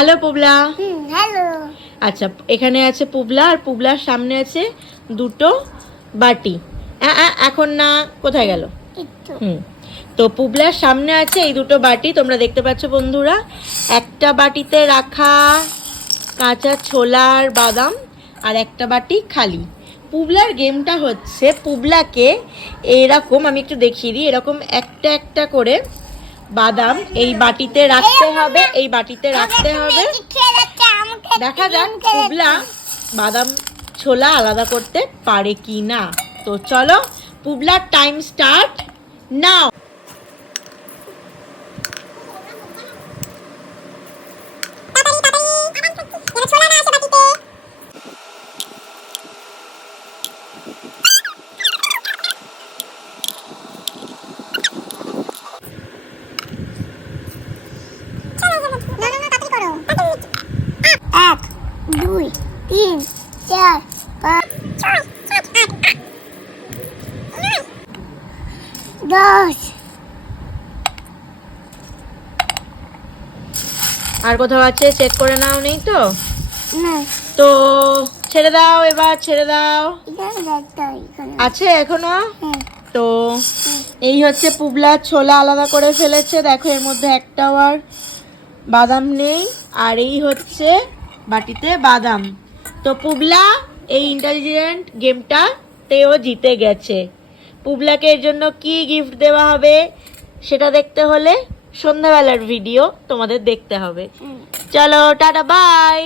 Hello পুবলা। Hello. আচ্ছা, এখানে আছে পুবলা আর পুবলার সামনে আছে দুটো বাটি। এখন না, কোথায় গেল? তো পুবলার সামনে আছে এই দুটো বাটি, তোমরা দেখতে পাচ্ছ বন্ধুরা। একটা বাটিতে রাখা কাঁচা ছোলার বাদাম আর একটা বাটি খালি। পুবলার গেমটা হচ্ছে পুবলাকে এরকম, আমি একটু দেখিয়ে দিই, এরকম একটা একটা করে বাদাম এই বাটিতে রাখতে হবে, এই বাটিতে রাখতে হবে। দেখা যাক পুবলা বাদাম ছোলা আলাদা করতে পারে কি না। তো চলো, পুবলার টাইম স্টার্ট নাও। এক, দুই, তিন, চার, পাঁচ, ছয়, সাত, আট, নয়, 10। আর কোথাও আছে? চেক করে নাও। নেই তো? না, তো ছেড়ে দাও, এবার ছেড়ে দাও। আছে এখনো? তো এই হচ্ছে পুবলা ছোলা আলাদা করে ফেলেছে, দেখো এর মধ্যে একটাও আর বাদাম নেই। আর এই হচ্ছে বাটিতে বাদাম। তো পুবলা এই ইন্টেলিজেন্ট গেমটাতেও জিতে গেছে। পুবলাকে এর জন্য কি গিফট দেওয়া হবে সেটা দেখতে হলে সন্ধ্যাবেলার ভিডিও তোমাদের দেখতে হবে। চলো টাটা, বাই।